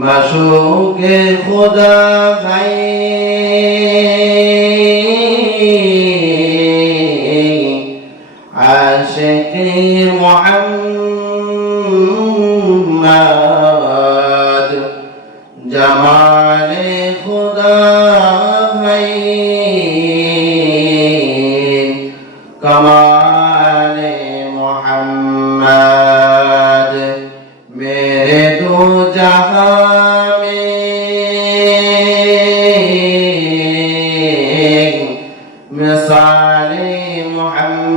মাশুকে খোদা ভাই আশিকে মুহাম্মদ জামালে খোদা ভাই কমালে মুহাম্মদ মেরে দো জাহাं मिसाले मुहम्मद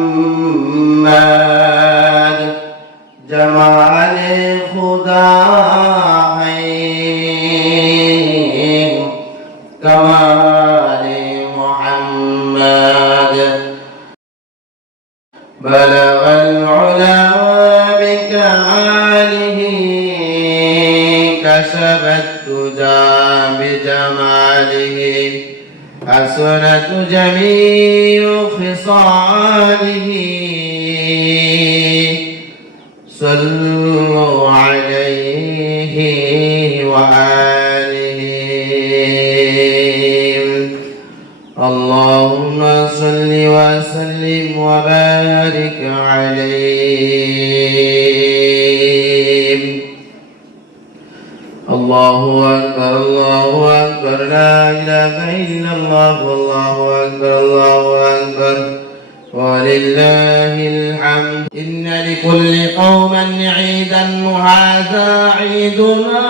जमाले खुदा है कमाले मुहम्मद बलग العلا بكماله كشف الدجى بجماله حسنت جميع خصاله صلوا عليه وآله اللهم صل وسلم وبارك عليه الله أكبر الله أكبر لا إله إلا الله والله أكبر الله أكبر ولله الحمد إن لكل قوم عيدا وهذا عيدنا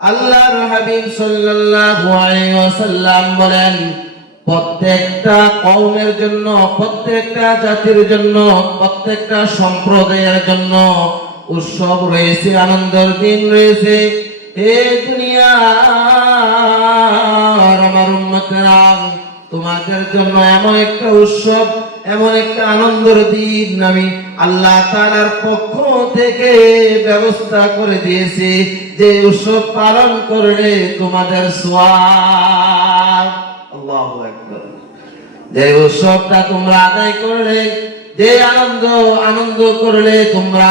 আল্লাহর হাবিব সাল্লাল্লাহু আলাইহি ওয়াসাল্লাম বলেন প্রত্যেকটা কওমের জন্য প্রত্যেকটা জাতির জন্য প্রত্যেকটা সম্প্রদায়ের জন্য উৎসব রয়েছে আনন্দের দিন রয়েছে এই দুনিয়ার আমার উম্মতেরা তোমাদের জন্য এমন একটা উৎসব এমন একটা আনন্দের দিন আমি আল্লাহ তাআলার পক্ষ থেকে ব্যবস্থা করে দিয়েছি যে উৎসব পালন করলে তোমাদের সওয়াব আল্লাহু আকবার যে উৎসবটা তোমরা আদায় করলে যে আনন্দ করলে তোমরা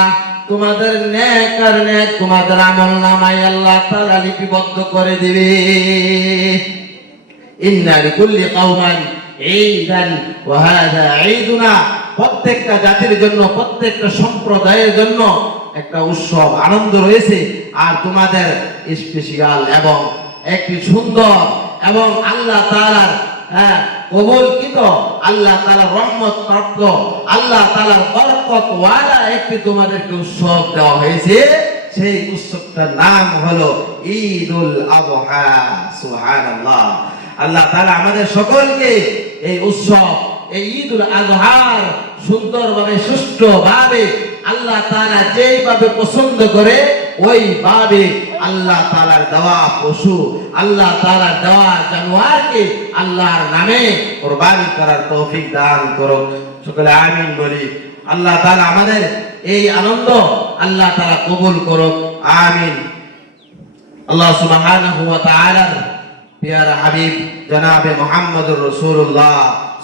তোমাদের নেক আর নেক তোমাদের আমলনামায় আল্লাহ তাআলা লিপিবদ্ধ করে দিবে ইন্না লিকুল্লি কওমান ঈদান ওয়া হাযা ঈদুনা প্রত্যেকটা জাতির জন্য প্রত্যেকটা সম্প্রদায়ের জন্য একটা উৎসব আনন্দ রয়েছে আর তোমাদের স্পেশাল এবং একটি সুন্দর এবং আল্লাহ তাআলার কবুলকৃত আল্লাহ তাআলার রহমত প্রাপ্ত আল্লাহ তাআলার বরকত ওয়ালা একটি তোমাদেরকে উৎসব দেওয়া হয়েছে সেই উৎসবটার নাম হলো ঈদুল আযহা সুবহানাল্লাহ আল্লাহ তাআলা আমাদের সকলকে এই উৎসব এই ঈদুল আযহার সুন্দরভাবে সুষ্ঠুভাবে আল্লাহ তাআলা যেইভাবে পছন্দ করে ওইভাবে আল্লাহ তাআলার দেওয়া পশু আল্লাহ তাআলার দেওয়া জানোয়ারকে আল্লাহর নামে কুরবানি করার তৌফিক দান করুন সকলে আমিন বলি আল্লাহ তাআলা আমাদের এই আনন্দ আল্লাহ তাআলা কবুল করুন আমিন আল্লাহ সুবহানাহু ওয়া তাআলার প্যারা হাবিব জনাবে মুহাম্মদুর রাসূলুল্লাহ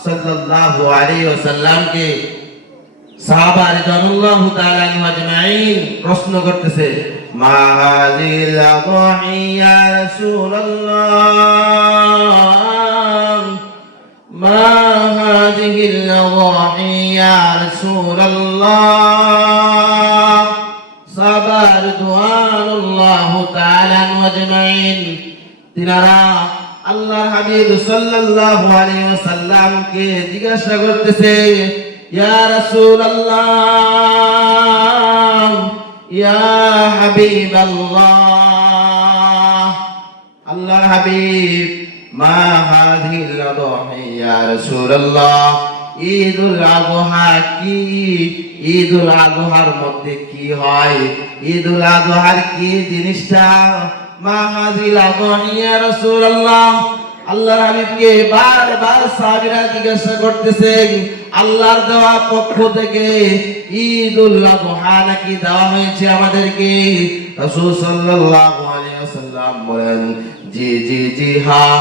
সাল্লাল্লাহু আলাইহি ওয়াসাল্লাম কে সাহাবা রাদিয়াল্লাহু তাআলা আজমাইন প্রশ্ন করতেছে মা হাযিল আযহি ইয়া রাসূলুল্লাহ মা হাযিল আযহি ইয়া রাসূলুল্লাহ সাহাবা রাদিয়াল্লাহু তাআলা আজমাইন তিনারা আল্লাহর হাবিব সাল্লাল্লাহু আলাইহি ওয়াসাল্লাম কে জিজ্ঞাসা করতেছে ইয়া রাসূলুল্লাহ ইয়া হাবিবাল্লাহ আল্লাহর হাবিব মা হাযিল আযহি ইয়া রাসূলুল্লাহ ঈদুল আযহা কি ঈদুল আযহার মধ্যে কি হয় ঈদুল আযহার কি জিনিসটা মা হাযিল আযহি ইয়া রাসূলুল্লাহ আল্লাহর হাবিবকে বারবার সাহাবীরা জিজ্ঞাসা করতেছেন আল্লাহর দেওয়া পক্ষ থেকে ঈদুল আযহা নাকি দেওয়া হয়েছে আমাদেরকে রাসূল সাল্লাল্লাহু আলাইহি ওয়াসাল্লাম বলেন জি জি জি হ্যাঁ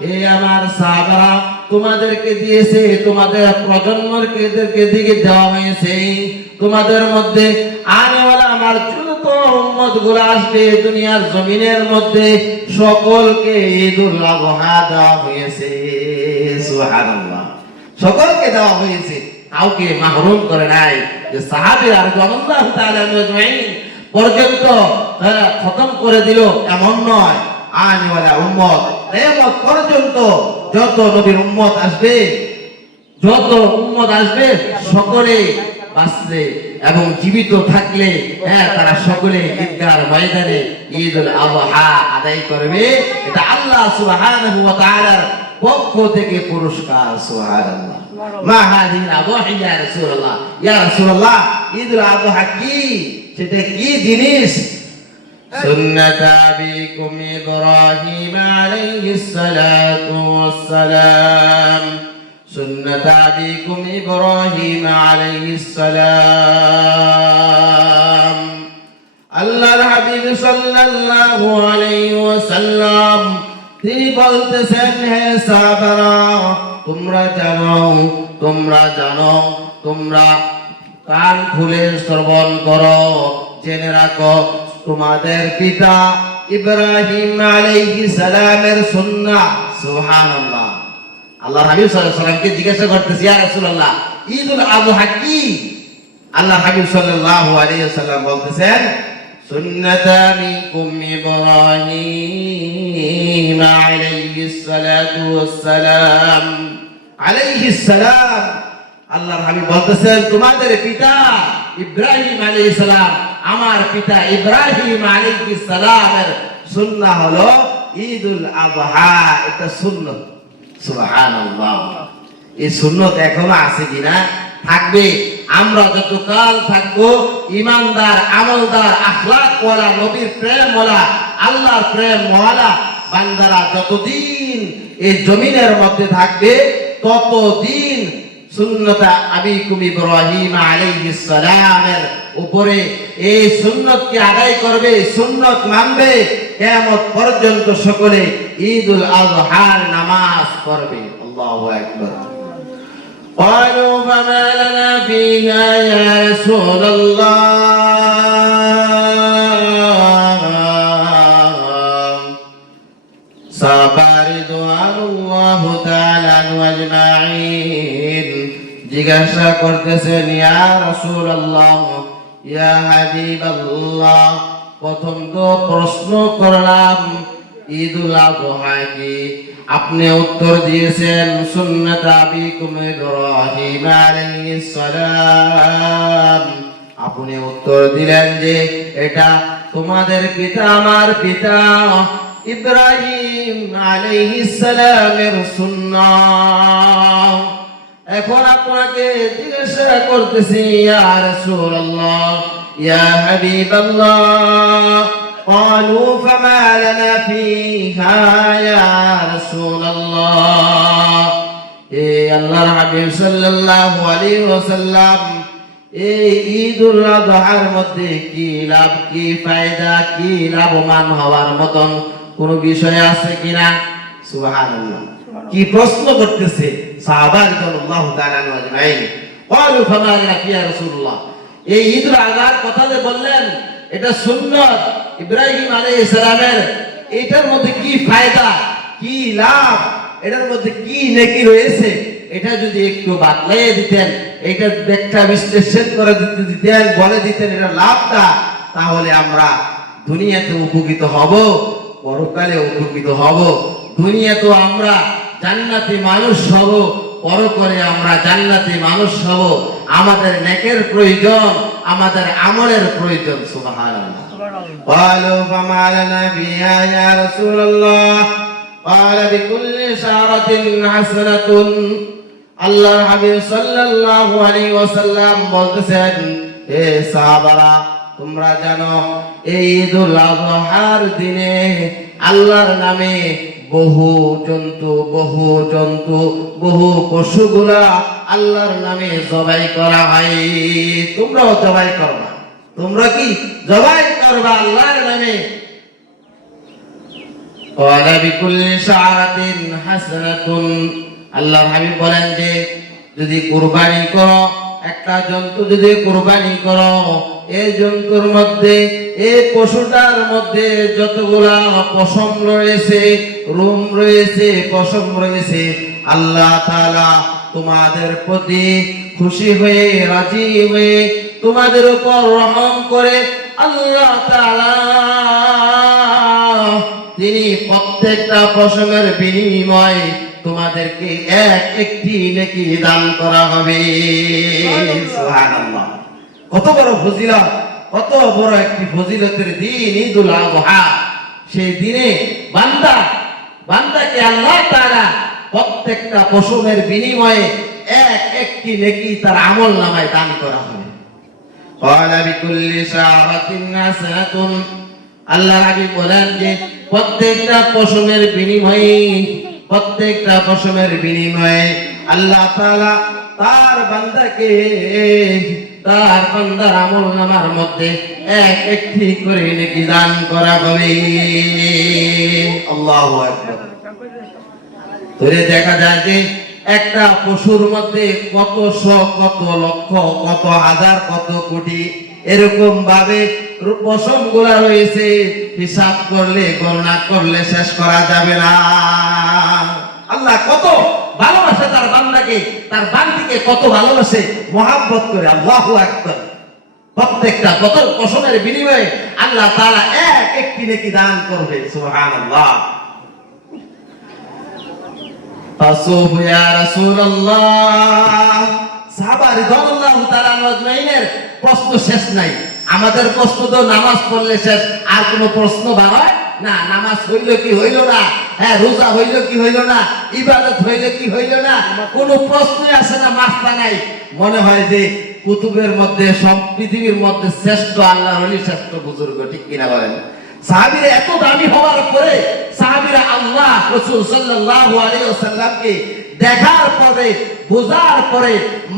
হে আমার সাহাবারা তোমাদেরকে দিয়েছে, তোমাদের প্রজন্মকে দিকে দেওয়া হয়েছে। তোমাদের মধ্যে আনেওয়ালা আমার যত উম্মত গুলো আসবে দুনিয়ার জমিনের মধ্যে সকলকে ঈদুল আযহা দেওয়া হয়েছে। সুবহানাল্লাহ, সকলকে দেওয়া হয়েছে, কাউকে মাহরুম করে নাই। যে সাহাবীরা রাদিয়াল্লাহু তাআলা আজমাইন পর্যন্ত খতম করে দিল এমন নয়। আনেওয়ালা উম্মত কিয়ামত পর্যন্ত যত নবীর উম্মত আসবে, সকলে বাঁচলে এবং জীবিত থাকলে তারা সকলে ঈদগাহর ময়দানে ঈদুল আযহা আদায় করবে। এটা আল্লাহ সুবহানাহু ওয়া তাআলার পক্ষ থেকে পুরস্কার। সুবহানাল্লাহ। মা হাযিহিল আযহা ইয়া রাসূলুল্লাহ, ইয়া রাসূলুল্লাহ ঈদুল আযহা কি, সেটা কি জিনিস? সুন্নাত আবিকুম ইব্রাহিম আলাইহিস সালাতু ওয়াস সালাম, সুন্নাত আবিকুম ইব্রাহিম আলাইহিস সালাম। আল্লাহর হাবিব সাল্লাল্লাহু আলাইহি ওয়াসাল্লাম তিনি বলতেছেন, হে সাহাবারা তোমরা জানো, তোমরা কান খুলে শ্রবণ করো, জেনে রাখো তোমাদের পিতা ইব্রাহিম আলাইহিস সালামের সুন্নাহ। সুবহানাল্লাহ। আল্লাহর হাবিব সাল্লাল্লাহু আলাইহি ওয়াসাল্লামকে জিজ্ঞাসা করতেছি, ইয়া রাসূলুল্লাহ ঈদুল আযহা কি? আল্লাহর হাবিব সাল্লাল্লাহু আলাইহি ওয়াসাল্লাম বলতেছেন, সুন্নাত আবিকুম ইব্রাহিম আলাইহিস সালাতু ওয়াস সালাম, আলাইহিস সালাম। আল্লাহর হাবিব বলতেছেন তোমাদের পিতা ইব্রাহিম আলাইহিস সালাম, আমার পিতা ইব্রাহিম আলাইহিস সালামের সুন্নাহ হলো ঈদুল আযহা। এটা সুন্নাত। সুবহানাল্লাহ। এই সুন্নাত এখনো আছে কিনা? থাকবে। আমরা যতকাল থাকবো ঈমানদার, আমলদার, আখলাকওয়ালা, নবীর প্রেমওয়ালা, আল্লাহর প্রেমওয়ালা বান্দারা যতদিন এই জমিনের মধ্যে থাকবে ততদিন সুন্নাত আবিকুম ইব্রাহিম আলাইহিস সালামের উপরে এই সুন্নতকে আদায় করবে, সুন্নত মানবে, কিয়ামত পর্যন্ত সকলে ঈদুল আযহার নামাজ পড়বে। আল্লাহু আকবার। قالوا فما لنا فيها يا رسول الله صحابة رضوان الله تعالى عنهم أجمعين জিজ্ঞাসা করতেছেন, ইয়া রাসূলুল্লাহ, ইয়া হাবিবাল্লাহ, প্রথম তো প্রশ্ন করলাম ঈদুল আযহা কি? আপনি উত্তর দিয়েছেন সুন্নাত আবিকুম ইব্রাহিম আলাইহিস সালাম। আপনি উত্তর দিলেন যে এটা তোমাদের পিতা আমার পিতা ইব্রাহিম আলাইহিস সালামের সুন্নাহ। এখন আপনাকে জিজ্ঞাসা করতেছি, ইয়া রাসূলুল্লাহ, ইয়া হাবিবাল্লাহ, قالوا فما لنا فيها يا رسول الله। আল্লাহর হাবিব সাল্লাল্লাহু আলাইহি ওয়াসাল্লাম এই ঈদুল আযহার মধ্যে কি লাভ, কি ফায়দা, কি লাভবান হওয়ার মতন কোন বিষয় আছে কিনা? সুবহানাল্লাহ। কি প্রশ্ন করতেছে সাহাবা রাদিয়াল্লাহু তাআলা আজমাইন। قالوا فما لنا فيها يا رسول الله। এই ঈদুল আযহার কথা যে বললেন এটা সুন্নাত ইব্রাহিম আলাইহিস সালামের, এটার মধ্যে কি ফায়দা, কি লাভ, এটার মধ্যে কি নেকি রয়েছে, এটা যদি একটু বাতলাইয়ে দিতেন, এটা ব্যাখ্যা বিশ্লেষণ করে দিতেন, বলে দিতেন এটা লাভটা, তাহলে আমরা দুনিয়াতে উপকৃত হব, পরকালে উপকৃত হব। দুনিয়াতে আমরা জান্নাতি মানুষ হব, পরকালে আমরা জান্নাতি মানুষ হব। আমাদের নেকের প্রয়োজন, আমাদের আমলের প্রয়োজন। সুবহানাল্লাহ। قالوا فما لنا فيها يا رسول الله قال بكل شعرة حسنة। আল্লাহর হাবিব সাল্লাল্লাহু আলাইহি ওয়াসাল্লাম বলতেছেন, হে সাহাবারা তোমরা জানো এই ঈদুল আযহার দিনে আল্লাহর নামে বহু পশুগুলা আল্লাহর নামে জবাই করা হয়। তোমরাও জবাই করবা। তোমরা কি জবাই করবা আল্লাহর নামে। قال بكل شعرة حسنة আল্লাহর হাবিব বলেন যে যদি কুরবানি করো, একটা জন্তু যদি কুরবানি করো, এই জন্তুর মধ্যে, এই পশুটার মধ্যে যতগুলা পশম রয়েছে, রুম রয়েছে, পশম রয়েছে, আল্লাহ তাআলা তোমাদের প্রতি খুশি হয়ে, রাজি হয়ে, তোমাদের উপর রহম করে আল্লাহ তাআলা তিনি প্রত্যেকটা পশমের বিনিময়ে তোমাদেরকে একটি নেকি দান করা হবে। সুবহানাল্লাহ। কত বড় ফজিলত, কত বড় একটি ফজিলতের দিন ঈদুল আযহা। সেই দিনে বান্দাকে আল্লাহ তাআলা প্রত্যেকটা পশমের বিনিময়ে একটি নেকি তার আমলনামায় দান করা হবে। ক্বালা বিকুল্লি শাআরাতিন হাসানাতুন, আল্লাহর হাবিব বলেন যে প্রত্যেকটা পশমের বিনিময়ে আল্লাহ তাআলা তার বান্দার আমলনামার মধ্যে একটি করে নেকি দান করা হবে। আল্লাহু আকবার। ধরে দেখা যায় যে একটা পশুর মধ্যে কত শত, কত লক্ষ, কত হাজার, কত কোটি এরকম ভাবে পশম গুলা রয়েছে, হিসাব করলে, গণনা করলে শেষ করা যাবে না। আল্লাহ কত ভালোবাসে তার বান্দাকে, তার বান্দিকে কত ভালোবাসে, মহব্বত করে। আল্লাহু আকবার। প্রত্যেকটা কত পশমের বিনিময়ে আল্লাহ তাআলা একটি নেকি দান করবে। সুবহানাল্লাহ। ফাসুফ ইয়া রাসূলুল্লাহ। সাহাবা রাদিয়াল্লাহু তাআলা আজমাইনের প্রশ্ন শেষ নাই। আমাদের প্রশ্ন তো নামাজ পড়লে শেষ, আর কোনো প্রশ্ন হয় না। নামাজ হইল কি হইল না, হ্যাঁ রোজা হইল কি হইল না, ইবাদত হইল কি হইল না, কোনো প্রশ্নই আসে না, মাথা নাই। মনে হয় যে কুতুবের মধ্যে, সব পৃথিবীর মধ্যে শ্রেষ্ঠ আল্লাহর ওলি, শ্রেষ্ঠ বুজুর্গ, ঠিক কিনা বলেন? সাহাবীরা এত দামি হওয়ার পরে, সাহাবীরা আল্লাহ রাসূল সাল্লাল্লাহু আলাইহি ওয়াসাল্লামকে দেখার পরে, বোঝার পরে,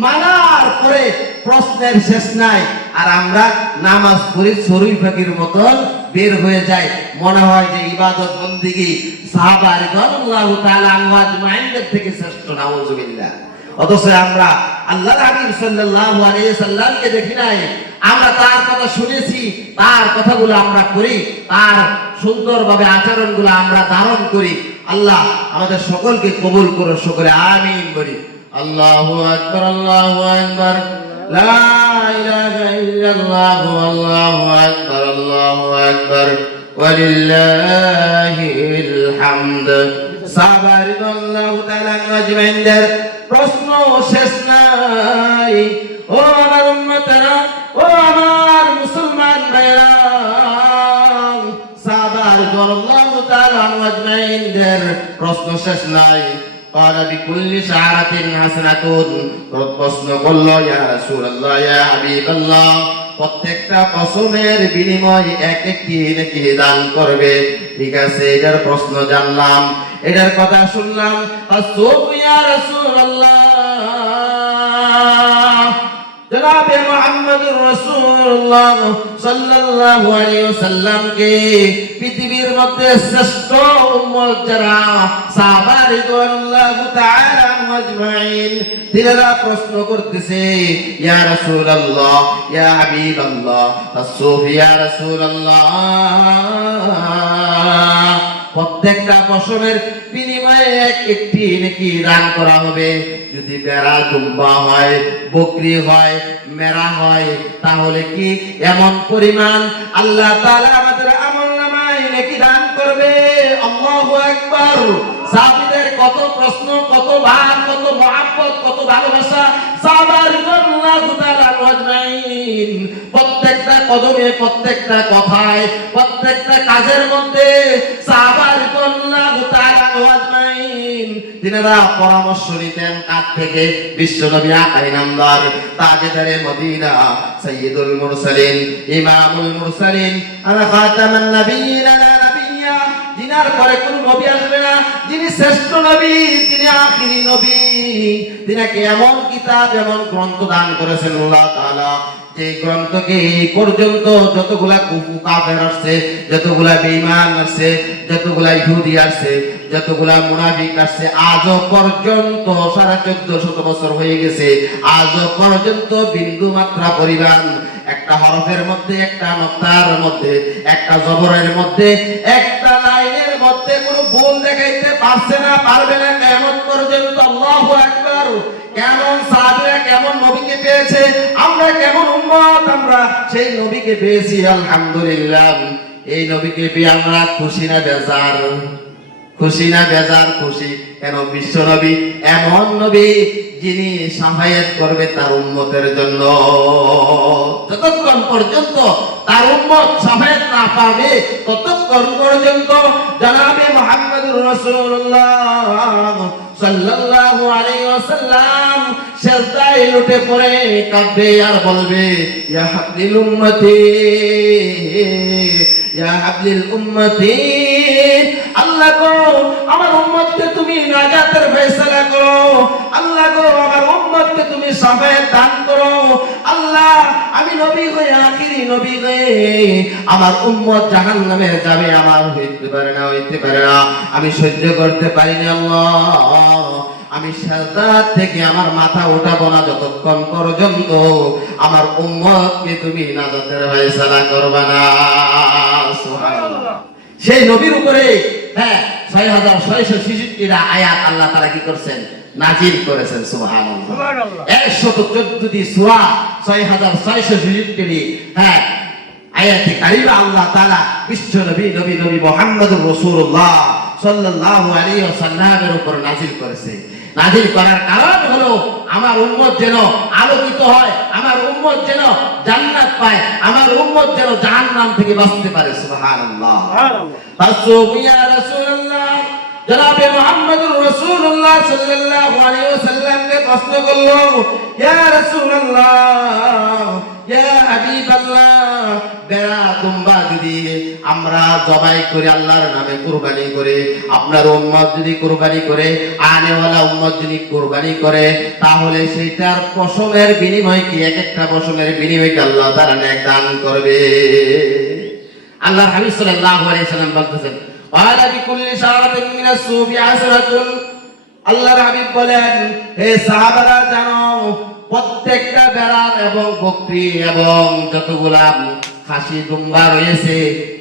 মানার পরে প্রশ্নের শেষ নাই। আর আমরা নামাজ পড়ি চড়ুই পাখির মতন বের হয়ে যায়। মনে হয় যে ইবাদত বন্দেগী সাহাবা রাদিয়াল্লাহু তাআলা আজমাইনদের থেকে শ্রেষ্ঠ। নাউযুবিল্লাহ। অথচ আমরা আল্লাহর হাবিব সাল্লাল্লাহু আলাইহি ওয়াসাল্লামকে দেখি নাই, আমরা তার কথা শুনেছি, তার কথাগুলো আমরা করি, তার সুন্দরভাবে আচরণগুলো আমরা ধারণ করি। আল্লাহ আমাদের সকলকে কবুল করুন, সকলে আমিন বলি। আল্লাহু আকবার, আল্লাহু আকবার, লা ইলাহা ইল্লাল্লাহু, আল্লাহু আকবার, আল্লাহু আকবার, ওয়ালিল্লাহিল হামদ। সাহাবা রাদিয়াল্লাহু তাআলা আজমাইনদের প্রশ্ন শেষ নাই। ও আমার উম্মতেরা, ও আমার মুসলমান ভাইরা, সাহাবা রাদিয়াল্লাহু তাআলা আজমাইনদের প্রশ্ন শেষ নাই। ক্বালা বিকুল্লি শাআরাতিন হাসানাতুন, প্রশ্ন করল ইয়া রাসূলুল্লাহ, ইয়া হাবিবাল্লাহ, প্রত্যেকটা পশমের বিনিময়ে একটি নেকি দান করবে। ঠিক আছে, এটার প্রশ্ন জানলাম, এটার কথা শুনলাম। আসুফ ইয়া রাসূলুল্লাহ, জনাবে মুহাম্মদুর রাসূলুল্লাহ সাল্লাল্লাহু আলাইহি ওয়াসাল্লামকে পৃথিবীর মধ্যে শ্রেষ্ঠ উম্মত যারা সাহাবা রাদিয়াল্লাহু তাআলা আজমাইন, তিনারা প্রশ্ন করতেছে, ইয়া রাসূলুল্লাহ, ইয়া হাবিবাল্লাহ, আসুফ ইয়া রাসূলুল্লাহ, প্রত্যেকটা পশমের বিনিময়ে একটি নেকি দান করা হবে। যদি বেড়া, দুম্বা হয়, বকরি হয়, মেরা হয়, তাহলে কি এমন পরিমাণ আল্লাহ তাআলা আমাদের আমলনামায় নেকি দান করবে? আল্লাহু আকবার। সাহাবীদের কত প্রশ্ন, কত ভাব, কত মহব্বত, কত ভালোবাসা। সাহাবা রাদিয়াল্লাহু তাআলা আজমাইন প্রত্যেকটা কদমে, প্রত্যেকটা কথায়, প্রত্যেকটা কাজের মধ্যে সাহাবা রাদিয়াল্লাহু তাআলা আজমাইন তিনারা পরামর্শ নিতেন কার থেকে? বিশ্বনবী আকাই নামদার, তাজদারে মদিনা, সাইয়্যিদুল মুরসালিন, ইমামুল মুরসালিন, আনা খাতামান নাবিয়্যিন, লা নাবিয়্যা, যিনার পরে কোন নবী আসবে না, যিনি শ্রেষ্ঠ নবী, তিনি আখিরি নবী, তিনাকে এমন কিতাব, এমন গ্রন্থ দান করেছেন আল্লাহ তাআলা, যে গ্রন্থকে এই পর্যন্ত যতগুলা কাফের আসছে, যতগুলা বেঈমান আসছে, যতগুলা ইহুদি আসছে, যতগুলা মুনাফিক আসছে, আজও পর্যন্ত 1450 বছর হয়ে গেছে, আজও পর্যন্ত বিন্দু মাত্রা পরিমাণ একটা হরফের মধ্যে, একটা নক্তার মধ্যে, একটা জবরের মধ্যে, একটা লাইনের মধ্যে কোনো ভুল দেখাইতে পারছে না, পারবে না কিয়ামত পর্যন্ত। আল্লাহু আকবার। কেমন সাহাবীরা কেমন নবীকে পেয়েছে, আমরা কেমন উম্মত, আমরা সেই নবীকে পেয়েছি আলহামদুলিল্লাহ। এই নবীকে পেয়ে আমরা খুশি না বেজার? খুশি না বেজার? খুশি। কেন? বিশ্ব নবী এমন নবী যিনি শাফায়াত করবে তার উম্মতের জন্য। যতক্ষণ পর্যন্ত তার উম্মত শাফায়াত না পাবে ততক্ষণ পর্যন্ত জনাবে মুহাম্মদুর রাসূলুল্লাহ সাল্লাল্লাহু আলাইহি ওয়াসাল্লাম সিজদায় লুটে পড়ে কাঁদবে আর বলবে, ইয়া হাবলিল উম্মতি, ইয়া হাবলিল উম্মতি, আল্লাহ গো আমার উম্মতকে তুমি নাজাতের ফয়সালা করো, আল্লাহ গো আমার উম্মতকে তুমি শাফায়াত দান করো, আল্লাহ আমি নবী হয়ে, আখিরি নবী হয়ে আমার উম্মত জাহান্নামে যাবে, আমার হইতে পারে না, হইতে পারে না, আমি সহ্য করতে পারি না আল্লাহ, আমি সিজদা থেকে আমার মাথা উঠাবো না যতক্ষণ পর্যন্ত আমার উম্মতকে তুমি নাজাতের ফয়সালা করবে না। সুবহানাল্লাহ। সেই নবীর উপরে 6666টা আয়াত আল্লাহ তাআলা কি করেছেন? নাজিল করেছেন। সুবহানাল্লাহ। 114টি সূরা, 6666টি আয়াতে কারিমা আল্লাহ তাআলা বিশ্ব নবী মুহাম্মদুর রাসূলুল্লাহ সাল্লাল্লাহু আলাইহি ওয়াসাল্লামের উপর নাজিল করেছে। নাজিল করার কারণ হলো আমার উম্মত যেন আলোকিত হয়, আমার উম্মত যেন জান্নাত পায়, আমার উম্মত যেন জাহান্নাম থেকে বাঁচতে পারে। সুবহানাল্লাহ। সুবহানাল্লাহ। ইয়া রাসূলুল্লাহ, জনাবে মুহাম্মদুর রাসূলুল্লাহ সাল্লাল্লাহু আলাইহি ওয়াসাল্লামকে প্রশ্ন করলো, ইয়া রাসূলুল্লাহ, ইয়া হাবিবাল্লাহ, বেড়া দুম্বা যদি আমরা জবাই করে আল্লাহর নামে কুরবানি করে, আপনার উম্মত যদি কুরবানি করে, আনেওয়ালা উম্মত যদি কুরবানি করে, তাহলে সেটার পশমের বিনিময় কি? এক একটা পশমের বিনিময় কি আল্লাহ তাআলা নেক দান করবে? আল্লাহর হাবিব সাল্লাল্লাহু আলাইহি ওয়াসাল্লাম বলতেছেন, ওয়ালা বিকুল্লি শারাতিন মিনাস সুফি আসরাতুন। আল্লাহর হাবিব বলেন, হে সাহাবারা জানো, প্রত্যেকটা বেড়া এবং বকরি এবং যতগুলা খাসি দুম্বা রয়েছে,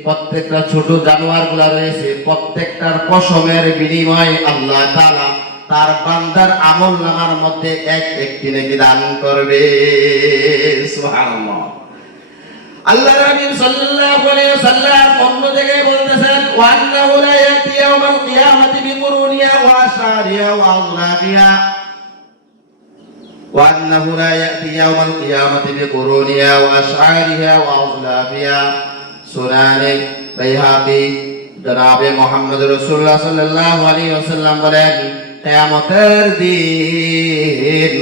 প্রত্যেকটা ছোট জানোয়ারগুলা রয়েছে, প্রত্যেকটার পশমের বিনিময় আল্লাহ তাআলা তার বান্দার আমলনামার মধ্যে এক একটি নেকি দান করবে। সুবহানাল্লাহ। আল্লাহর হাবিব সাল্লাল্লাহু আলাইহি ওয়াসাল্লাম অন্য জায়গায় বলতেছেন, ওয়া আন্নাহু লা ইয়াতি ইয়াউমাল কিয়ামাতি বিকুরুনিয়া ওয়া আশারিয়া ওয়া আযলাফিয়া, ওয়া আন্নাহু লা ইয়াতি ইয়াউমাল কিয়ামাতি বিকুরুনিয়া ওয়া আশারিয়া ওয়া আযলাফিয়া। সুনানে বাইহাকি জনাবে মুহাম্মদ রাসূলুল্লাহ সাল্লাল্লাহু আলাইহি ওয়াসাল্লাম বলেন, কিয়ামতের দিন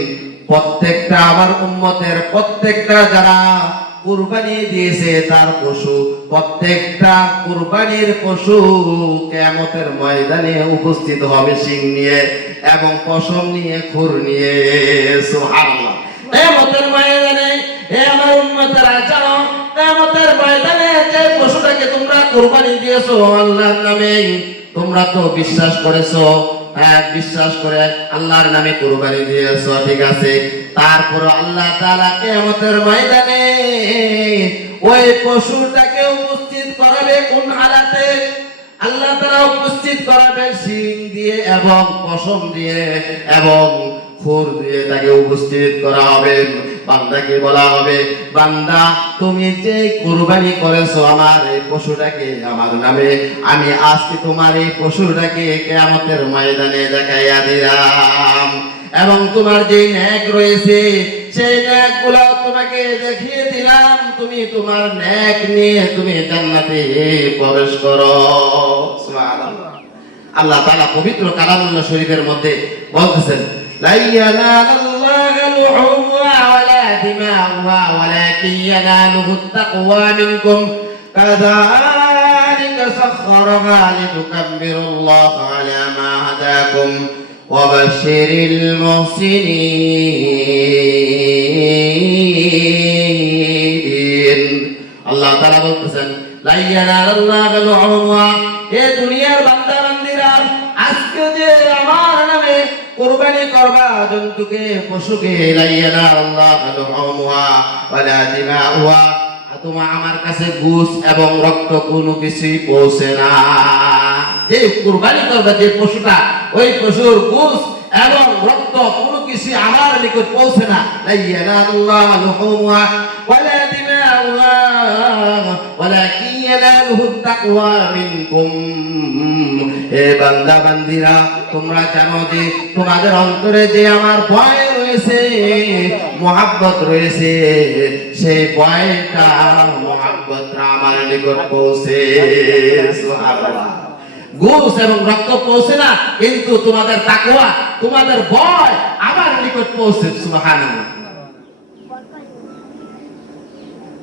প্রত্যেকটা আমার উম্মতের প্রত্যেকটা যারা কুরবানি দিয়েছে তার পশু, প্রত্যেকটা কুরবানির পশু কিয়ামতের ময়দানে উপস্থিত হবে শিং নিয়ে এবং পশম নিয়ে, খুর নিয়ে। সুবহানাল্লাহ। কিয়ামতের ময়দানে হে আমার উম্মতেরা জানো, কিয়ামতের ময়দানে যে পশুটাকে তোমরা কুরবানি দিয়েছো আল্লাহর নামে, তোমরা তো বিশ্বাস করেছো, বিশ্বাস করে আল্লাহর নামে কুরবানি দিয়েছো, ঠিক আছে, তারপর আল্লাহ তাআলা কিয়ামতের ময়দানে ওই পশুটাকে উপস্থিত করাবে কোন হালাতে? আল্লাহ তাআলা উপস্থিত করাবে শিং দিয়ে এবং পশম দিয়ে এবং খুর দিয়ে তাকে উপস্থিত করা হবে। বান্দাকে বলা হবে, বান্দা তুমি যে কুরবানি করেছো আমার এই পশুটাকে আমার নামে, আমি আজকে তোমার এই পশুটাকে কিয়ামতের ময়দানে দেখাইয়া দিলাম এবং তোমার যে নেক রয়েছে সেই নেকগুলো তোমাকে দেখিয়ে দিলাম, তুমি তোমার নেক নিয়ে তুমি জান্নাতে প্রবেশ করো। সুবহানাল্লাহ। আল্লাহ তাআলা পবিত্র কালামুল্লাহ শরীফের মধ্যে বলতেছেন, লা ইয়ানালাল্লাহু লুহুমুহা ওয়ালা দিমাউহা ওয়ালাকিন ইয়ানালুহুত তাকওয়া মিনকুম কাযালিকা সাখখারাহা লিতুকাব্বিরুল্লাহা আলা মা হাদাকুম ওয়া বাশশিরিল মুহসিনিন। লাইয়ানাল্লাহু লুহুমুহা, এ দুনিয়ার বান্দা বান্দীরা, আজকে যে আমার নামে কুরবানি করবা জন্তুকে, পশুকে, লাইয়ানাল্লাহু লুহুমুহা ওয়ালা দিমাউহা, তোমার আমার কাছে গোশত এবং রক্ত কোনো কিছুই পৌঁছে না। যে কুরবানি করবে যে পশুটা, ওই পশুর গোশত এবং রক্ত কোনো কিছু আমার নিকট পৌঁছে না। লাইয়ানাল্লাহু লুহুমুহা ওয়ালা দিমাউহা ওয়ালাকিন ইয়ানালুহুত তাকওয়া মিনকুম। হে বান্দা বান্দীরা, তোমরা জানো যে তোমাদের অন্তরে যে আমার ভয় রয়েছে, মুহাব্বত রয়েছে, সেই ভয়টা মুহাব্বতটা আমার নিকট পৌঁছে। সুবহানাল্লাহ। গোশত এবং রক্ত পৌঁছে না, কিন্তু তোমাদের তাকওয়া, তোমাদের ভয় আমার নিকট পৌঁছে। সুবহানাল্লাহ।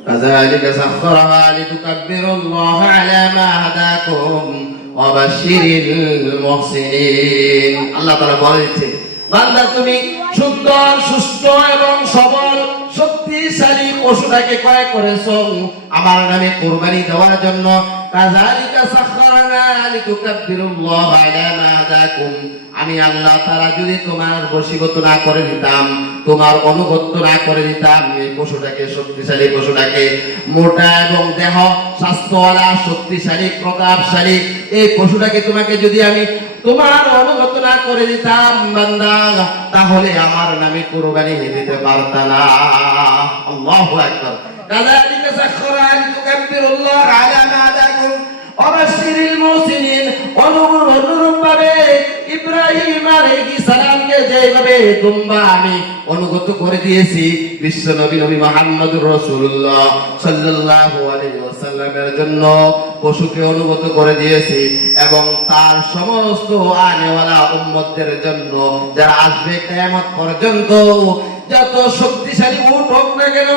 কাযালিকা সাখখারাহা লিতুকাব্বিরুল্লাহ আলা মা হাদাকুম ওয়া বাশশিরিল মুহসিনিন। আল্লাহ তাআলা বলেছে, বান্দা তুমি সুন্দর, সুস্থ এবং সবল, শক্তিশালী পশুটাকে ক্রয় করেছো আমার নামে কুরবানি দেওয়ার জন্য। কাযালিকা সাখখারানা লিতুকাব্বিরুল্লাহ আলা মা হাদাকুম। আমি আল্লাহ তাআলা যদি তোমার বশীভূত না করে দিতাম, তোমার অনুগত না করে দিতাম, এই পশুটাকে, শক্তিশালী পশুটাকে, মোটা এবং দেহ স্বাস্থ্যওয়ালা, শক্তিশালী, প্রতাপশালী এই পশুটাকে তোমাকে যদি আমি তোমার অনুগত না করে দিতাম বান্দা, তাহলে আমার নামে কুরবানি দিতে পারতা না। আল্লাহু আকবার। কাযালিকা সাখখারা লিতুকাব্বিরুল্লাহ আলা মা হাদাকুম ওয়া বাশশিরিল মুহসিনিন। অনুরূপভাবে ইব্রাহিম আলাইহিস সালামকে যেভাবে তোমরা আমি অনুগত করে দিয়েছি, বিশ্ব নবী নবী মুহাম্মদুর রাসূলুল্লাহ সাল্লাল্লাহু আলাইহি ওয়াসাল্লামের জন্য পশুকে অনুগত করে দিয়েছি, এবং তার সমস্ত আনেওয়ালা উম্মতদের জন্য যারা আসবে কিয়ামত পর্যন্ত, যত শক্তিশালী উট হোক না কেন,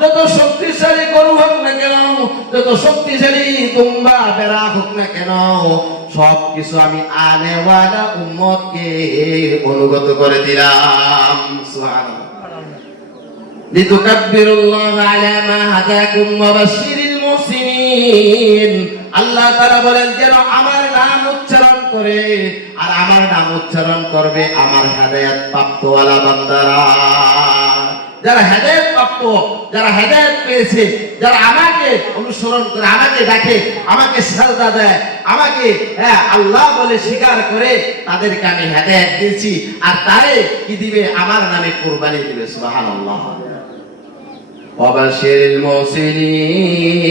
যত শক্তিশালী গরু হোক না কেন, যত শক্তিশালী তোমরা বেড়া হোক না কেন, সব কিছু আমি আনেওয়ালা উম্মতকে অনুগত করে দিলাম। সুবহানাল্লাহ। লিতুকাব্বিরুল্লাহ আলা মা হাদাকুম ওয়া বাশশিরিল মুহসিনিন। আল্লাহ তাআলা বলেন, যেন আমার নাম উচ্চারণ করে, আর আমার নাম উচ্চারণ করবে আমার হেদায়েত প্রাপ্তওয়ালা বান্দারা। যারা হেদায়েত প্রাপ্ত, যারা হেদায়েত পেয়েছে, যারা আমাকে অনুসরণ করে, আমাকে ডাকে, আমাকে সাজদা দেয়, আমাকে আল্লাহ বলে স্বীকার করে, তাদেরকে আমি হেদায়েত দিয়েছি। আর তারে কি দিবে? আমার নামে কুরবানি দিবে। সুবহানাল্লাহ। ওয়া বাশশিরিল মুহসিনিন।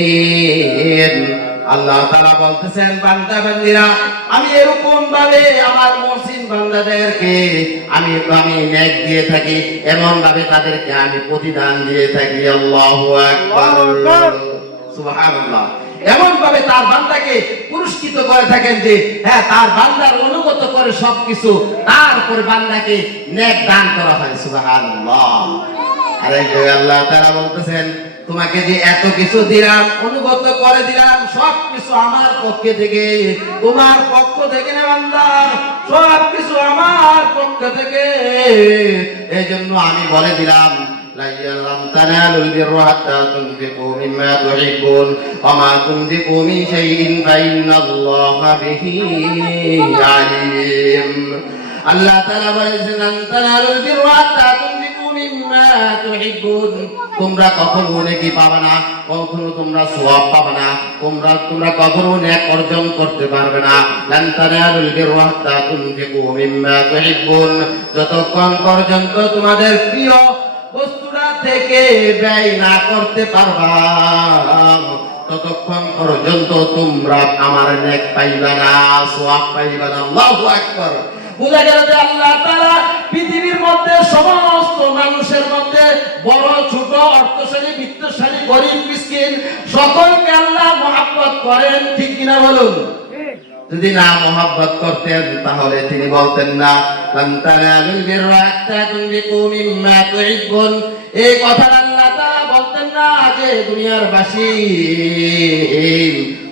আল্লাহ তাআলা বলতেছেন, বান্দা বান্দীরা, আমি এরকম ভাবে আমার মুহসিন বান্দাদেরকে আমি নেক দিয়ে থাকি, এমন ভাবে তাদেরকে আমি প্রতিদান দিয়ে থাকি। আল্লাহু আকবার। সুবহানাল্লাহ। এমন ভাবে তার বান্দাকে পুরস্কৃত করে থাকেন যে তার বান্দার অনুগত করে সবকিছু, তারপরে বান্দাকে নেক দান করা হয়। সুবহানাল্লাহ। আরে আল্লাহ তাআলা বলতেছেন, তোমাকে যে এত কিছু দিলাম, অনুগত করে দিলাম, সব কিছু আমার পক্ষ থেকে, তোমার পক্ষ থেকে না বান্দা, সব কিছু আমার পক্ষ থেকে। এইজন্য আমি বলে দিলাম, লান তানালুল বিররা হাত্তা তুনফিকু মিম্মা তুহিব্বুন ওয়া মা তুনফিকু মিন শাইইন ফাইন্নাল্লাহা বিহি আলিম। আল্লাহ তাআলা বলেছেন, লান তানালুল বিররা হাত্তা তুনফিকু মিম্মা তুহিব্বুন। তোমরা কখনো নেকি পাবে না, কখনো তোমরা সওয়াব পাবে না, তোমরা কখনো নেক অর্জন করতে পারবে না। লান তানালুল বিররা হাত্তা তুনফিকু মিম্মা তুহিব্বুন। যতক্ষণ পর্যন্ত তোমাদের প্রিয় বস্তুটা থেকে ব্যয় না করতে পারবা, ততক্ষণ পর্যন্ত তোমরা আমার নেক পাইবা না, সওয়াব পাইবা না। আল্লাহু আকবার। বুঝা গেল যে আল্লাহ তাআলা পৃথিবীর মধ্যে সমস্ত মানুষের মধ্যে বড় ছোট, অর্থশালী, বিত্তশালী, গরিব, মিসকিন সকলকে আল্লাহ মহব্বত করেন। ঠিক কিনা বলুন? যদি না মহব্বত করতেন তাহলে তিনি বলতেন না, লান তানালুল বিররা হাত্তা তুনফিকু মিম্মা তুহিব্বুন। এই কথা আল্লাহ তাআলা বলতেন না যে দুনিয়ার বাসী,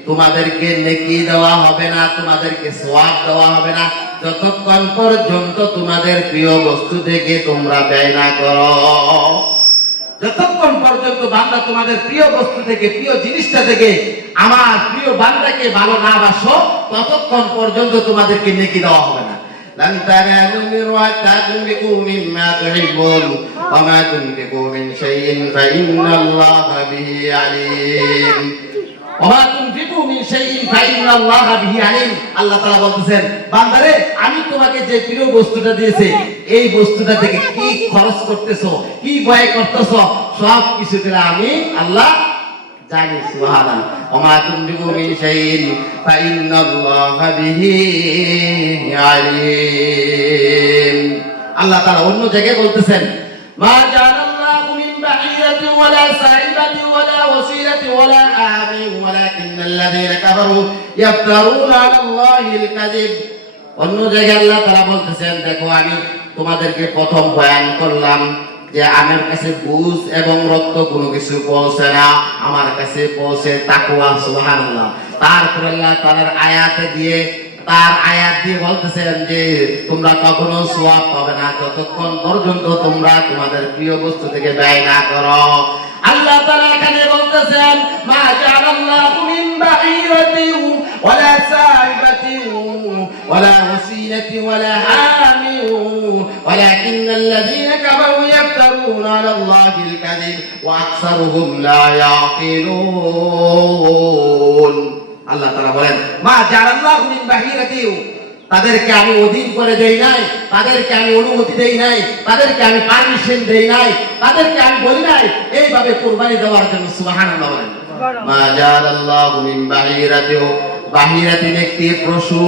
তোমাদেরকে নেকি দেওয়া হবে না, তোমাদেরকে সওয়াব দেওয়া হবে না, যতক্ষণ পর্যন্ত তোমাদের প্রিয় বস্তু থেকে তোমরা ব্যয় না করো। যতক্ষণ পর্যন্ত বান্দা তোমাদের প্রিয় বস্তু থেকে, প্রিয় জিনিসটা থেকে আমার প্রিয় বান্দাকে ভালো না বাসো, ততক্ষণ পর্যন্ত তোমাদেরকে নেকি দেওয়া হবে না। لن تنالوا البر حتى تنفقوا مما تحبون وما تنفقوا من شيء فإن الله به عليم وما تنفقوا من شيء فإن الله به عليم। আল্লাহ তাআলা বলতেছেন, বান্দারে আমি তোমাকে যে প্রিয় বস্তুটা দিয়েছি, এই বস্তুটা থেকে কি খরচ করতেছো, কি ব্যয় করতেছো, সব কিছু দিলে আমি আল্লাহ জানি। সুবহানাল্লাহ। ওমা তুনফিকু মিন শাইইন ফাইন্নাল্লাহা বিহি আলিম। আল্লাহ তাআলা অন্য জায়গায় বলতেছেন, মা জাআলাল্লাহু মিন বাহিরাতিন ওয়ালা সাইবাতিন ওয়ালা ওয়াসিলাতিন ওয়ালা আমিন ওয়ালাকিন্নাল্লাযীনা কাফারু ইয়াফতারুনা আলাল্লাহিল কাযিব। অন্য জায়গায় আল্লাহ তাআলা বলতেছেন, দেখো আমি তোমাদেরকে প্রথম বয়ান করলাম যে আমার কাছে বুঝ এবং রক্ত কোনো কিছু পৌঁছে না, আমার কাছে পৌঁছে তাকওয়া। সুবহানাল্লাহ। তারপর আল্লাহ তাআলার আয়াতে দিয়ে, তার আয়াত দিয়ে বলতেছেন যে তোমরা কখনো সওয়াব পাবে না যতক্ষণ পর্যন্ত তোমরা তোমাদের প্রিয় বস্তু থেকে ব্যয় না করো। আল্লাহ তাআলা এখানে বলতেছেন, মা জাআলাল্লাহু মিন বাহিরাতিন ওয়ালা সাইবাতিন ওয়ালা ওয়াসিলাতিন ওয়ালা হামিন ওয়ালাকিন্নাল্লাযীনা কাফারু ইয়াফতারুনা আলাল্লাহিল কাযিব ওয়া আকসারুহুম লা ইয়াকিলুন। আল্লাহ তাআলা বলেন, মা জাআলাল্লাহু মিন বাহিরাতিন, তাদেরকে আমি অধীন করে দেই নাই, তাদেরকে আমি অনুমতি দেই নাই, তাদেরকে আমি পারমিশন দেই নাই, তাদেরকে আমি বলি নাই এইভাবে কুরবানি দেওয়ার জন্য। সুবহানাল্লাহ। বলেন, মা জাআলাল্লাহু মিন বাহিরাতিন, বাহিরাতিন একটি পশু,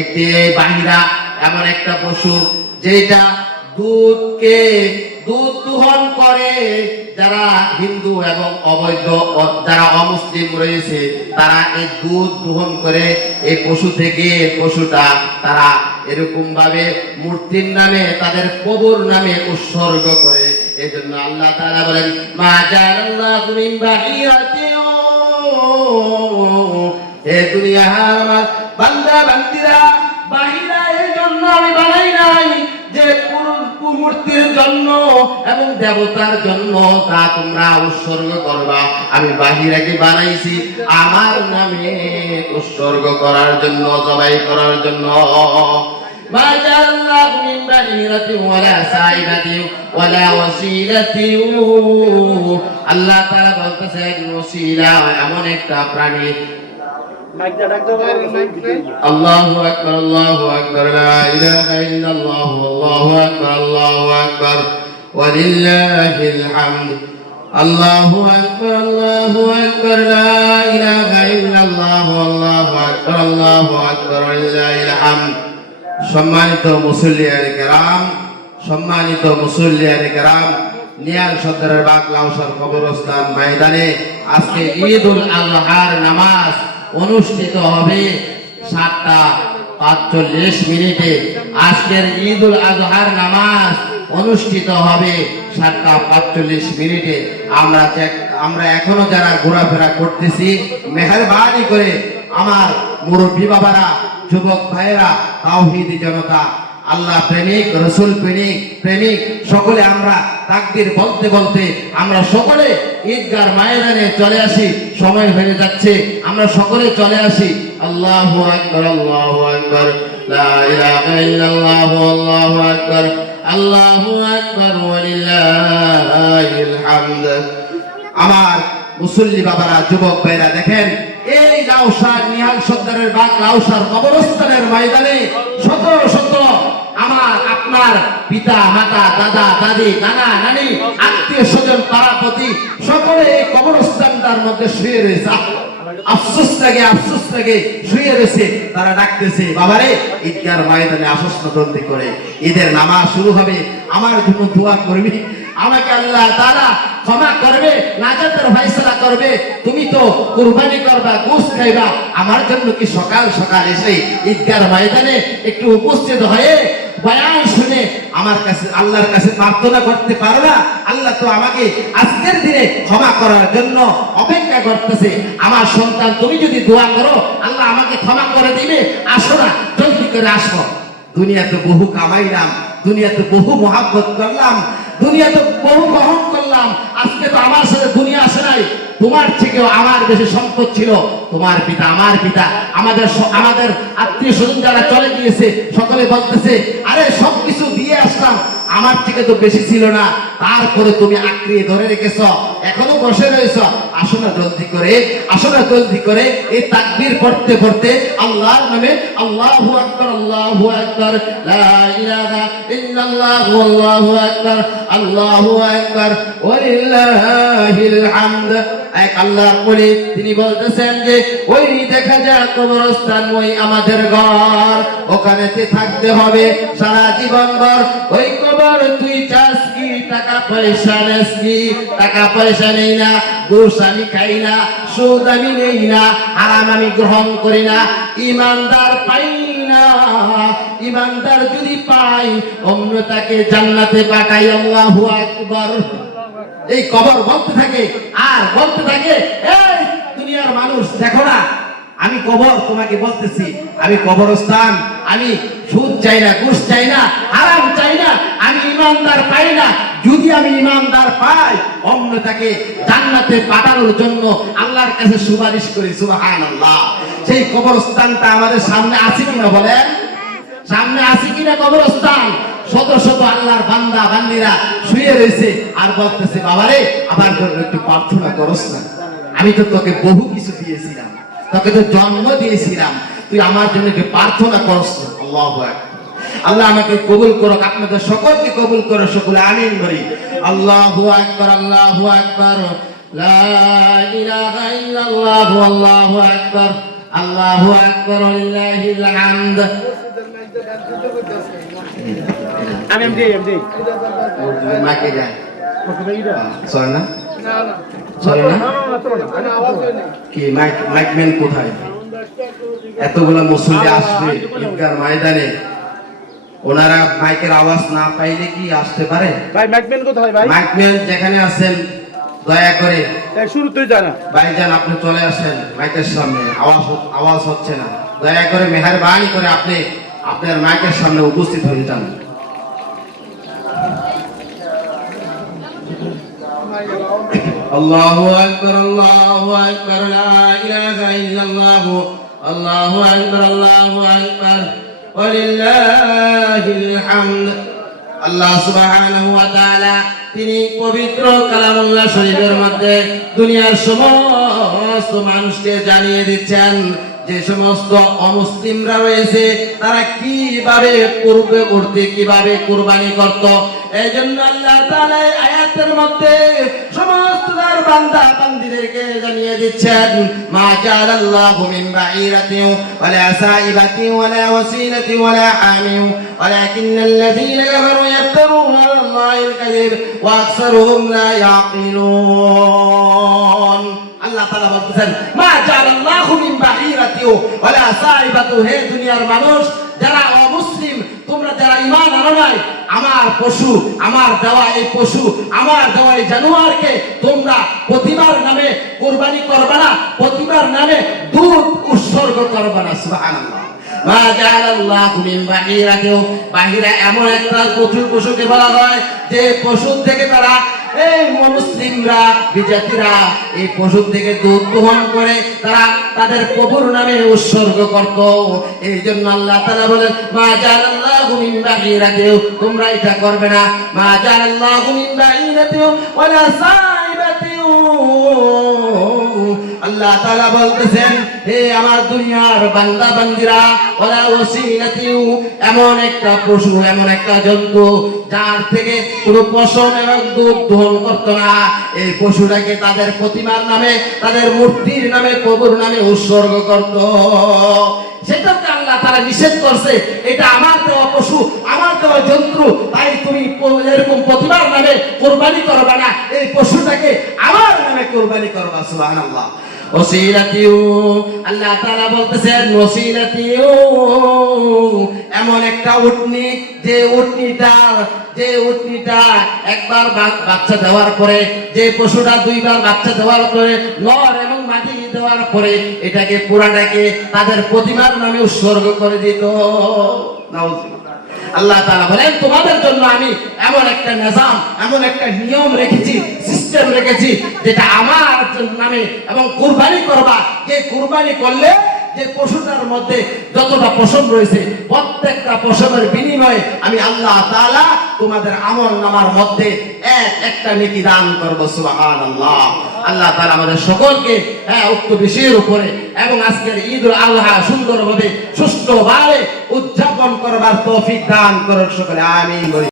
একটি বাহিরা এমন একটা পশু যেটা দুধ দোহন করে। যারা হিন্দু এবং অবৈধ, যারা অমুসলিম রয়েছে, তারা এই দুধ দোহন করে এই পশু থেকে, পশুটা তারা এরকম ভাবে মূর্তির নামে, তাদের কবর নামে উৎসর্গ করে। এই জন্য আল্লাহ তাআলা বলেন, মা জাআলাল্লাহু মিন বাহিরাতিন, হে দুনিয়ার বান্দা বান্দিরা, বাহিরা এই জন্য আমি বানাই নাই যে মূর্তির জন্য এবং দেবতার জন্য তা তোমরা উৎসর্গ করবা। আমি বাহিরাকে বানাইছি আমার নামে উৎসর্গ করার জন্য, জবাই করার জন্য। মা জাআলাল্লাহু মিন বাহিরাতিন ওয়ালা সাইবাতিন ওয়ালা ওয়াসিলাতিন। আল্লাহ তাআলা বলতেছেন, ওসিলা এমন একটা প্রাণী। আল্লাহু আকবার, আল্লাহু আকবার, লা ইলাহা ইল্লাল্লাহু, আল্লাহু আকবার, আল্লাহু আকবার, ওয়ালিল্লাহিল হামদ। আল্লাহু আকবার, আল্লাহু আকবার, লা ইলাহা ইল্লাল্লাহু, আল্লাহু আকবার, আল্লাহু আকবার, ওয়ালিল্লাহিল হামদ। সম্মানিত মুসল্লিয়ানে কেরাম, সম্মানিত মুসল্লিয়ানে কেরাম, নিয়াল সদরের বাগ লাউসার কবরস্থান ময়দানে আজকে ঈদুল আজহার নামাজ অনুষ্ঠিত হবে 7:45। আজকের ঈদুল আজহার নামাজ অনুষ্ঠিত হবে 7:45। আমরা এখনো যারা ঘোরাফেরা করতেছি, মেহেরবানি করে আমার মুরব্বী বাবারা, যুবক ভাইয়েরা, তাওহীদি জনতা, আল্লাহ প্রেমিক, রসুল প্রেমিক সকলে আমরা তাকবীর বলতে বলতে আমরা সকলে ঈদগার ময়দানে চলে আসি। সময় হয়ে যাচ্ছে, আমরা সকলে চলে আসি। আল্লাহু আকবার, আল্লাহু আকবার, লা ইলাহা ইল্লাল্লাহু, আল্লাহু আকবার, আল্লাহু আকবার, ওয়ালিল্লাহিল হামদ। আমার মুসল্লি বাবারা, যুবক ভাইরা, দেখেন এই লাউসার, নিহাল সর্দারের বাগ লাউসার কবরস্থানের ময়দানে শত শত আমার আপনার পিতা মাতা, দাদা দাদি, নানা নানি, আত্মীয় স্বজন, পাড়াপতি সকলে এই কবরস্থানটার মধ্যে শুয়ে রয়েছে। আফসোস লাগে শুয়ে রয়েছে। তারা ডাকতেছে, বাবারে ঈদগার ময়দানে আসস না জলদি করে, ঈদের নামাজ শুরু হবে, আমার জন্য দোয়া করবি, আমাকে আল্লাহ তাআলা ক্ষমা করবে, নাজাতের ফয়সালা করবে। তুমি তো কুরবানি করবা, গোশত খাইবা, আমার জন্য কি সকাল সকাল এসে ঈদগার ময়দানে একটু উপস্থিত হয়ে বয়ান শুনে আমার কাছে, আল্লাহর কাছে প্রার্থনা করতে পারো না? আল্লাহ তো আমাকে আজকের দিনে ক্ষমা করার জন্য অপেক্ষা করতেছে। আমার সন্তান, তুমি যদি দোয়া করো, আল্লাহ আমাকে ক্ষমা করে দিবে। আসো না, জলদি করে আসো। দুনিয়াতে বহু কামাইলাম, দুনিয়াতে বহু মহাব্বত করলাম, দুনিয়াতে বহু গ্রহণ করলাম, আজকে তো আমার তোমার থেকেও আমার বেশি সম্পদ ছিল, তোমার পিতা আমার পিতা, আমাদের আত্মীয় স্বজন যারা চলে গিয়েছে সকলে বলতেছে আরে সবকিছু দিয়ে আসলাম, আমার থেকে তো বেশি ছিল না, তারপরে তুমি আঁকড়িয়ে ধরে রেখেছ, এখনো বসে রয়েছ। আসো না জলদি করে, আসো না জলদি করে এই তাকবীর পড়তে পড়তে আল্লাহর নামে আল্লাহু আকবার, আল্লাহু আকবার, লা ইলাহা ইল্লাল্লাহ, আল্লাহু আকবার, আল্লাহু আকবার, ওয়ালিল্লাহিল হামদ। এক আল্লাহর ওলি তিনি বলতেছেন যে ওই দেখা যায় কবরস্থান ওই আমাদের ঘর, ওখানেতে থাকতে হবে সারা জীবন ভর। ওই কবর তুই চাস কি, টাকা পয়সা নেস কি? টাকা পয়সা নেই না, ঘুষ আমি খাই না, সুদ আমি নেই না, হারাম আমি গ্রহণ করি না, ইমানদার পাই না। ইমানদার যদি পাই অন্য তাকে জান্নাতে পাঠাই। আল্লাহু আকবার। এই কবর বলতে থাকে আর বলতে থাকে, এই দুনিয়ার মানুষ দেখো না, আমি কবর তোমাকে বলতেছি, আমি কবরস্থান, আমি সুদ চাই না, ঘুষ চাই না, হারাম চাই না, আমি ইমানদার পাই না। যদি আমি ইমানদার পাই অন্য তাকে জান্নাতে পাঠানোর জন্য আল্লাহর কাছে সুপারিশ করি। সুবহানাল্লাহ। সেই কবরস্থানটা আমাদের সামনে আছে কিনা বলেন? সামনে আছে কিনা কবরস্থান? শত শত আল্লাহর বান্দা বান্দিরা শুয়ে রয়েছে আর বলতেছে বাবারে আমার জন্য একটু প্রার্থনা করস না, আমি তো তোকে বহু কিছু দিয়েছিলাম, তোকে তো জন্ম দিয়েছিলাম, তুই আমার জন্য একটু প্রার্থনা করস না। আল্লাহু আকবার। আল্লাহ আমাকে কবুল করুক, আপনাদের সকলকে কবুল করো, সকলে আমিন বলি। আল্লাহু আকবার, আল্লাহু আকবার, লা ইলাহা ইল্লাল্লাহ, আল্লাহু আকবার, আল্লাহু আকবার, লিল্লাহিল হামদ। আমি মাকে যাই চলে না, চলে না কি? মাইকম্যান কোথায়? এতগুলো মুসল্লি আসবে ঈদগার ময়দানে, ওনারা মাইকের আওয়াজ না পাইলে কি আসতে পারে? ভাই মাইকম্যান কোথায়? ভাই মাইকম্যান যেখানে আছেন দয়া করে শুরুতেই জানা ভাইজান আপনি চলে আসেন মাইকের সামনে, আওয়াজ হচ্ছে না, দয়া করে মেহেরবানি করে আপনি আপনার মাইকের সামনে উপস্থিত হয়ে যান। আল্লাহু আকবার, আল্লাহু আকবার, লা ইলাহা ইল্লাল্লাহ, আল্লাহু আকবার, আল্লাহু আকবার, ওয়ালিল্লাহিল হামদ। আল্লাহ সুবহানাহু ওয়া তাআলা তিনি পবিত্র কালামুল্লাহ শরীফের মধ্যে দুনিয়ার সমস্ত মানুষকে জানিয়ে দিচ্ছেন যে সমস্ত অমুসলিমরা রয়েছে তারা কিভাবে পূর্বে করতে, কিভাবে কুরবানি করত। এই জন্য আল্লাহ তাআলা আয়াতের মধ্যে সমস্ত তার বান্দা বান্দীদেরকে জানিয়ে দিচ্ছেন, মা জাআলাল্লাহু মিন বাঈরাতিন ওয়ালা সাইবাতিন ওয়ালা ওয়াসিলাতিন ওয়ালা হামিম ওয়ালাকিন্নাল্লাযীনা কাফারু ইয়াফতারুনা আলাল্লাহিল কাযিব ওয়া আকসারুহুম লা ইয়াকিলুন। আল্লাহ তাআলা বলতেছেন, মা জাআলাল্লাহু মিন বাঈরাতিন ওয়ালা সাইবাতিন, হে দুনিয়ার মানুষ যারা অমুসলিম, তোমরা যারা ঈমান আনো নাই, আমার পশু, আমার দেওয়া এই পশু, আমার দেওয়া এই জানোয়ারকে তোমরা প্রতিমার নামে কুরবানি করবে না, প্রতিমার নামে দুধ উৎসর্গ করবে না। সুবহানাল্লাহ। মা জাআলাল্লাহু মিন বাঈরাতিন, বাহিরা এমন একটা পশুকে বলা হয় যে পশু থেকে তারা এই মুসলিমরা বিজাতিরা এই পশু থেকে দুধ দহন করে তারা তাদের প্রভুর নামে উৎসর্গ করত। এই জন্য আল্লাহ তাআলা বলেন, মা জাআলাল্লাহু মিন বাঈরাতিন, তোমরা এটা করবে না। মা জাআলাল্লাহু মিন বাঈরাতিন ওয়ালা সাইবাতিন, আল্লাহ তাআলা বলতেছেন, হে আমার দুনিয়ার বান্দা বান্দীরা, ওয়ালা ওয়াসিলাতিন, এমন একটা পশু, এমন একটা জন্তু যার থেকে কোনো পশম এবং দুধ দহন করত না, এই পশুটাকে তাদের প্রতিমার নামে, তাদের মূর্তির নামে, প্রভুর নামে উৎসর্গ করত। সেটাকে আল্লাহ তাআলা নিষেধ করছে, এটা আমার দেওয়া পশু, আমার দেওয়া জন্তু, তাই তুমি এরকম প্রতিমার নামে কুরবানি করবে না, এই পশুটাকে আমার নামে কুরবানি করবা। সুবহানাল্লাহ। ওসিলাতিউ, আল্লাহ তাআলা বলতেছেন ওসিলাতিউ, এমন একটা উটনি যে উটনিটা একবার বাচ্চা দেওয়ার পরে, যে পশুটা দুইবার বাচ্চা দেওয়ার পরে, নর এবং মাদি দেওয়ার পরে এটাকে পুরাটাকে তাদের প্রতিমার নামে উৎসর্গ করে দিত। আল্লাহ তাআলা বলেন, তোমাদের জন্য আমি এমন একটা নিজাম, এমন একটা নিয়ম রেখেছি, সিস্টেম রেখেছি, যেটা আমার নামে, এবং কুরবানি করবা। যে কুরবানি করলে যে পশুটার মধ্যে যতটা পশম রয়েছে, প্রত্যেকটা পশমের বিনিময়ে আমি আল্লাহ তাআলা তোমাদের আমল নামার মধ্যে একটা নেকি দান করব। সুবহানাল্লাহ। আল্লাহ তাআলা আমাদের সকলকে উক্ত বিষয়ের উপরে এবং আজকের ঈদুল আযহা সুন্দরভাবে সুষ্ঠুভাবে উদযাপন করবার তৌফিক দান করুন সকলে, আমিন।